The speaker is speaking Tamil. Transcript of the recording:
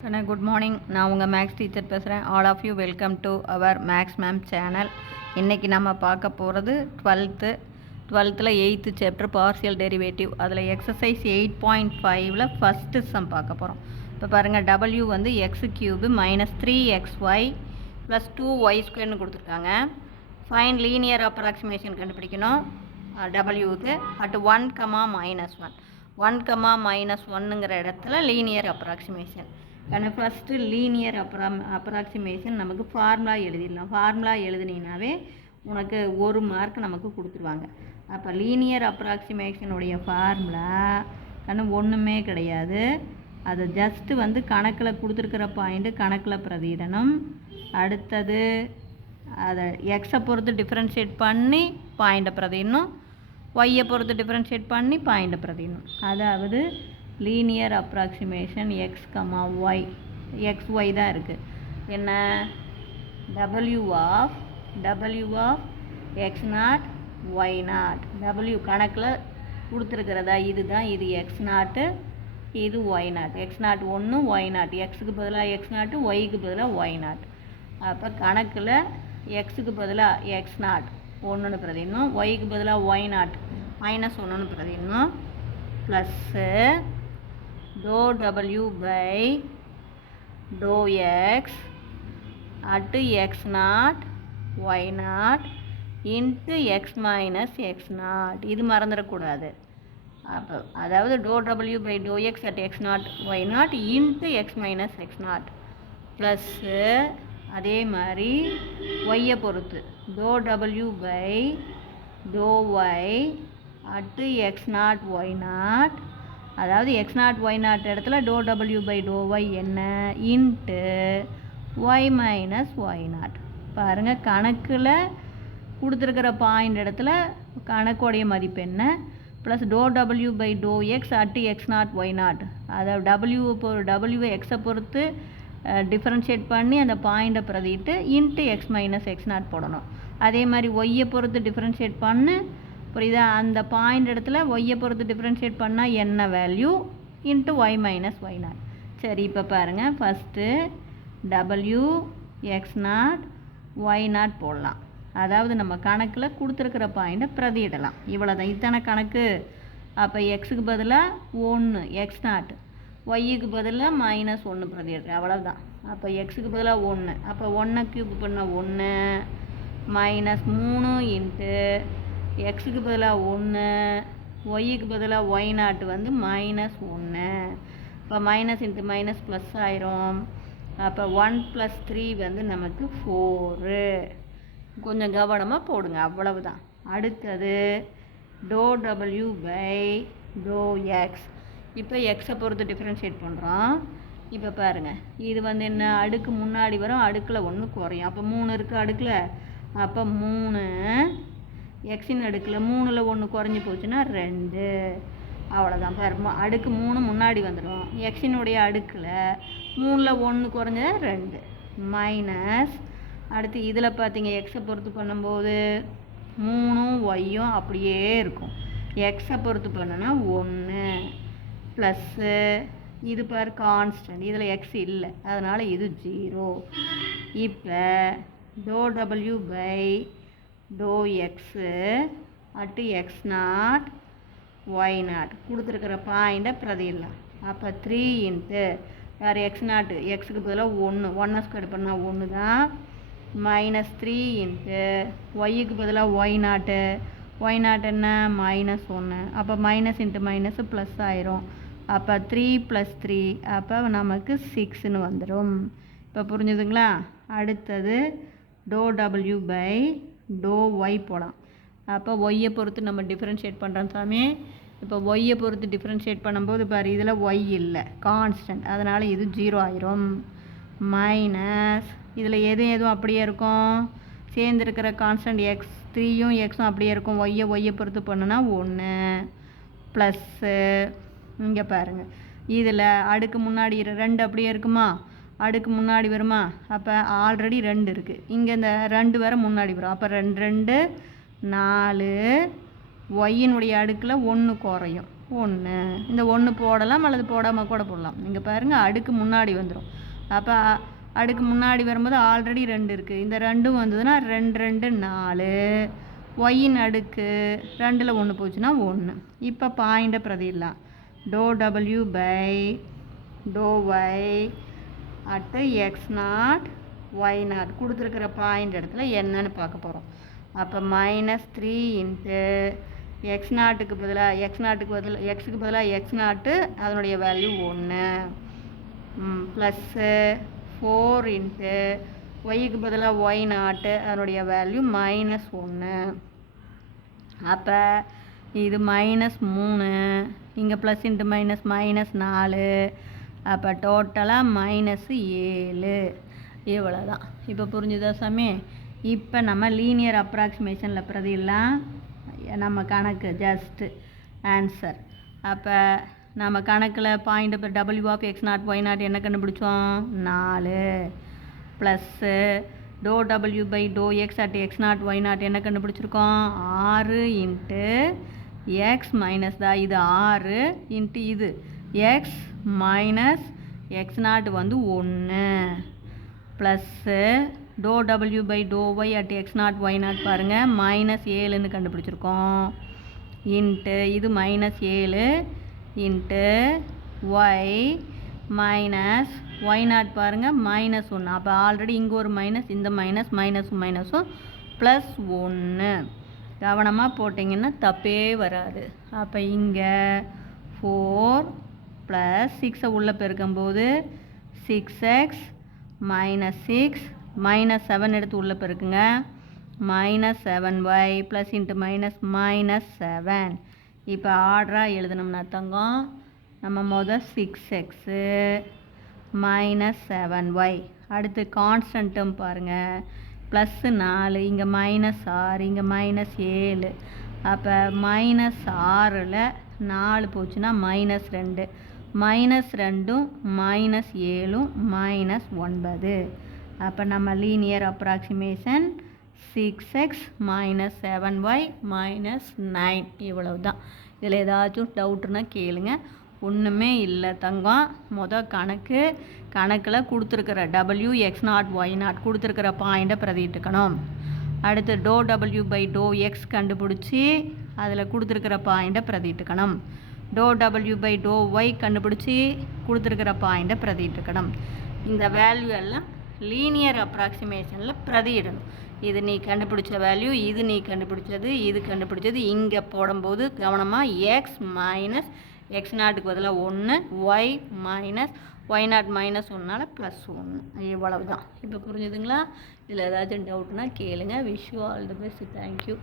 Good morning. நான் உங்கள் மேக்ஸ் டீச்சர் பேசுகிறேன். All of you welcome to our maths ma'am channel. இன்றைக்கி நம்ம பார்க்க போகிறது டுவெல்த்தில் 8th சாப்டர் பார்சியல் டெரிவேட்டிவ். அதில் எக்ஸசைஸ் 8.5ல் ஃபஸ்ட்டு சம் பார்க்க போகிறோம். இப்போ பாருங்கள், டபிள்யூ வந்து x³ -3xy + 2y² கொடுத்துருக்காங்க. ஃபைன் லீனியர் அப்ராக்சிமேஷன் கண்டுபிடிக்கணும் டபிள்யூவுக்கு அட் 1, -1 1,-1ங்கிற இடத்துல லீனியர் அப்ராக்சிமேஷன். ஏன்னா ஃபஸ்ட்டு லீனியர் அப்ராக்சிமேஷன் நமக்கு ஃபார்முலா எழுதிடலாம். ஃபார்முலா எழுதுனீங்கனாவே உனக்கு 1 மார்க் நமக்கு கொடுத்துருவாங்க. அப்போ லீனியர் அப்ராக்சிமேஷனுடைய ஃபார்முலா ஒன்றுமே கிடையாது. அது ஜஸ்ட்டு வந்து கணக்கில் கொடுத்துருக்கிற பாயிண்ட்டு கணக்கில் பிரதியிடணும். அடுத்தது அதை எக்ஸை பொறுத்து டிஃப்ரென்ஷியேட் பண்ணி பாயிண்ட்டை பிரதிடணும், ஒய்யை பொறுத்து டிஃப்ரென்ஷியேட் பண்ணி பாயிண்ட்டை பிரதிடணும். அதாவது linear approximation x, y xy தான் இருக்குது. என்ன w of x0 y0. w கணக்கில் கொடுத்துருக்கிறதா இதுதான். இது x0, இது y0. x0 1, y0 xக்கு பதிலாக x0, yக்கு பதிலாக y0. அப்போ கணக்கில் xக்கு பதிலாக x0 1ன்னு பிரதிடணும், yக்கு பதிலாக y0 -1ன்னு பிரதிடணும். Plus ∂w ∂x at x0 y0 into x minus x0. இது மறந்துடக்கூடாது. அப்போ அதாவது ∂w ∂x at x0 y0 into x minus x0 plus அதே மாதிரி ஒய்யை பொறுத்து ∂w ∂y at x0 y0, அதாவது x0 y0 இடத்துல ∂w ∂y என்ன இன்ட்டு y மைனஸ் y0. பாருங்கள், கணக்கில் கொடுத்துருக்கிற பாயிண்ட் இடத்துல கணக்குடைய மதிப்பு என்ன plus ∂w ∂x at x0 y0. அதாவது டபிள்யூ எக்ஸை பொறுத்து டிஃப்ரென்ஷியேட் பண்ணி அந்த பாயிண்ட்டை பிரதிட்டு இன்ட்டு x மைனஸ் x0 போடணும். அதே மாதிரி ஒய்யை பொறுத்து டிஃப்ரென்ஷியேட் பண்ணு, புரியுதா? அந்த பாயிண்ட் இடத்துல ஒய்யை பொறுத்து டிஃப்ரென்ஷியேட் பண்ணால் என்ன value into y minus y0. சரி, இப்போ பாருங்கள், ஃபஸ்ட்டு w x0 y0 போடலாம். அதாவது நம்ம கணக்கில் கொடுத்துருக்கிற பாயிண்ட்டை பிரதியிடலாம். இவ்வளோ தான், இத்தனை கணக்கு. அப்போ எக்ஸுக்கு பதிலாக 1 x0, ஒய்யுக்கு பதிலாக -1 பிரதியிடுறேன், அவ்வளோதான். அப்போ எக்ஸுக்கு பதிலாக 1, அப்போ 1 க்யூப் பண்ண 1 -3 இன்ட்டு எக்ஸுக்கு பதிலாக 1, ஒய்யுக்கு பதிலாக y0 வந்து -1. இப்போ மைனஸ் இன்ட்டு மைனஸ் ப்ளஸ் ஆயிரும். அப்போ 1 + 3 வந்து நமக்கு 4. கொஞ்சம் கவனமாக போடுங்க, அவ்வளவுதான். அடுத்தது ∂w ∂x. இப்போ எக்ஸை பொறுத்து டிஃப்ரென்ஷியேட் பண்ணுறோம். இப்போ பாருங்கள், இது வந்து என்ன அடுக்கு முன்னாடி வரும், அடுக்கில் 1 குறையும். அப்போ 3 இருக்குது அடுக்கில். அப்போ 3 எக்ஸின் அடுக்கில் 3ல் 1 குறைஞ்சி போச்சுன்னா 2. அவ்வளோதான். பாருமா, அடுக்கு 3 முன்னாடி வந்துடும். எக்ஸினுடைய அடுக்கில் 3ல் 1 குறைஞ்சா 2 மைனஸ். அடுத்து இதில் பார்த்தீங்க, எக்ஸை பொறுத்து பண்ணும்போது 3ம் ஒய்யும் அப்படியே இருக்கும். எக்ஸை பொறுத்து பண்ணுன்னா 1 ப்ளஸ்ஸு இது பார் கான்ஸ்டன்ட், இதில் எக்ஸ் இல்லை, அதனால் இது 0. இப்போ ∂w ∂x at x0 y0 கொடுத்துருக்கிற பாயிண்ட்டை பிரதிடலாம். அப்போ 3 இன்ட்டு வேறு x0, எக்ஸுக்கு பதிலாக 1 ஸ்கொயர் பண்ணால் 1 தான், -3 இன்ட்டு ஒய்யுக்கு பதிலாக y0 என்ன -1. அப்போ மைனஸ் இன்ட்டு மைனஸ் ப்ளஸ் ஆயிரும். அப்போ 3 + 3, அப்போ நமக்கு 6ன்னு வந்துடும். இப்போ புரிஞ்சுதுங்களா? அடுத்தது ∂w ∂y போகலாம். அப்போ ஒய்யை பொறுத்து நம்ம டிஃப்ரென்ஷியேட் பண்ணுறோம் சாமி. இப்போ ஒய்யை பொறுத்து டிஃப்ரென்ஷியேட் பண்ணும்போது பாரு, இதில் ஒய் இல்லை, கான்ஸ்டன்ட், அதனால் இது 0 ஆயிரும். மைனஸ் இதில் எதுவும் அப்படியே இருக்கும், சேர்ந்துருக்கிற கான்ஸ்டன்ட் எக்ஸ் 3யும் எக்ஸும் அப்படியே இருக்கும். ஒய்யை பொறுத்து பண்ணுனா 1 ப்ளஸ்ஸு இங்கே பாருங்கள், இதில் அடுக்கு முன்னாடி 2 அப்படியே இருக்குமா, அடுக்கு முன்னாடி வருமா. அப்போ ஆல்ரெடி 2 இருக்குது, இங்கே இந்த 2 வேறு முன்னாடி வரும். அப்போ 2 2 4, ஒய்யினுடைய அடுக்கில் 1 குறையும். 1. இந்த 1 போடலாம் அல்லது போடாமல் கூட போடலாம். இங்கே பாருங்கள், அடுக்கு முன்னாடி வந்துடும். அப்போ அடுக்கு முன்னாடி வரும்போது ஆல்ரெடி 2 இருக்குது. இந்த 2ம் வந்ததுன்னா 2 2 4. ஒய்யின் அடுக்கு 2ல் 1 போச்சுன்னா 1. இப்போ பாயிண்ட்டை பிரதிடலாம். ∂w by ∂y at x0 y0 கொடுத்துருக்கிற பாயிண்ட் இடத்துல என்னன்னு பார்க்க போகிறோம். அப்போ -3 இன்ட்டு x0க்கு பதிலாக எக்ஸுக்கு பதிலாக x0 அதனுடைய வேல்யூ 1 ப்ளஸ்ஸு 4 இன்ட்டு ஒய்க்கு பதிலாக y0 அதனுடைய வேல்யூ -1. அப்போ இது -3, இங்கே ப்ளஸ் இன்ட்டு -4. அப்போ டோட்டலாக -7. இவ்வளோதான். இப்போ புரிஞ்சுதா சாமி? இப்போ நம்ம லீனியர் அப்ராக்சிமேஷனில் பிரதிடலாம் நம்ம கணக்கு ஜஸ்ட்டு ஆன்சர். அப்போ நம்ம கணக்கில் பாயிண்ட் இப்போ W of x0 y0 என்ன கண்டுபிடிச்சோம்? 4 plus ∂w by ∂x at x0 y0 என்ன கண்டுபிடிச்சிருக்கோம்? 6 இன்ட்டு எக்ஸ் மைனஸ் தான் இது 6 இன்ட்டு இது எக்ஸ் மைனஸ் x0 வந்து 1 plus ∂w by ∂y at x0 y0 பாருங்கள் -7ன்னு கண்டுபிடிச்சிருக்கோம் இன்ட்டு இது -7 இன்ட்டு ஒய் மைனஸ் y0 பாருங்கள் -1. அப்போ ஆல்ரெடி இங்கே ஒரு மைனஸ், இந்த மைனஸும் ப்ளஸ் 1. கவனமாக போட்டிங்கன்னா தப்பே வராது. அப்போ இங்கே 4 ப்ளஸ் 6 உள்ளே பெருக்கும்போது 6x -6 -7 எடுத்து உள்ளே பெருக்குங்க -7y ப்ளஸ் இன்ட்டு -7. இப்போ ஆர்டராக எழுதணும்னா தங்கம் நம்ம முதல் 6x -7y அடுத்து கான்ஸ்டன்ட் டேர்ம் பாருங்கள் +4 இங்கே -6 இங்கே -7. அப்போ -6ல் 4 போச்சுன்னா -2 -2ம் -7ம் -9. அப்போ நம்ம லீனியர் அப்ராக்சிமேஷன் 6x -7y -9 இவ்வளவு தான். இதில் ஏதாச்சும் டவுட்னா கேளுங்க. ஒன்றுமே இல்லை தங்கம். கணக்கில் கொடுத்துருக்கிற W x0 y0 கொடுத்துருக்கிற பாயிண்ட்டை பிரதிட்டுக்கணும். அடுத்து ∂w by ∂x கண்டுபிடிச்சி அதில் கொடுத்துருக்கிற பாயிண்ட்டை பிரதிட்டுக்கணும். ∂w by ∂y கண்டுபிடிச்சி கொடுத்துருக்கிற பாயிண்ட்டை பிரதிட்டுக்கணும். இந்த வேல்யூ எல்லாம் லீனியர் அப்ராக்சிமேஷனில் பிரதியிடணும். இது நீ கண்டுபிடிச்ச வேல்யூ, இது நீ கண்டுபிடிச்சது, இது கண்டுபிடிச்சது இங்கே போடும்போது கவனமாக எக்ஸ் மைனஸ் x0க்கு பதிலாக 1 ஒய் மைனஸ் y0 -1னால +1. இவ்வளவு தான். இப்போ புரிஞ்சுதுங்களா? இதில் ஏதாச்சும் டவுட்னா கேளுங்க. Wish you all the best. Thank you.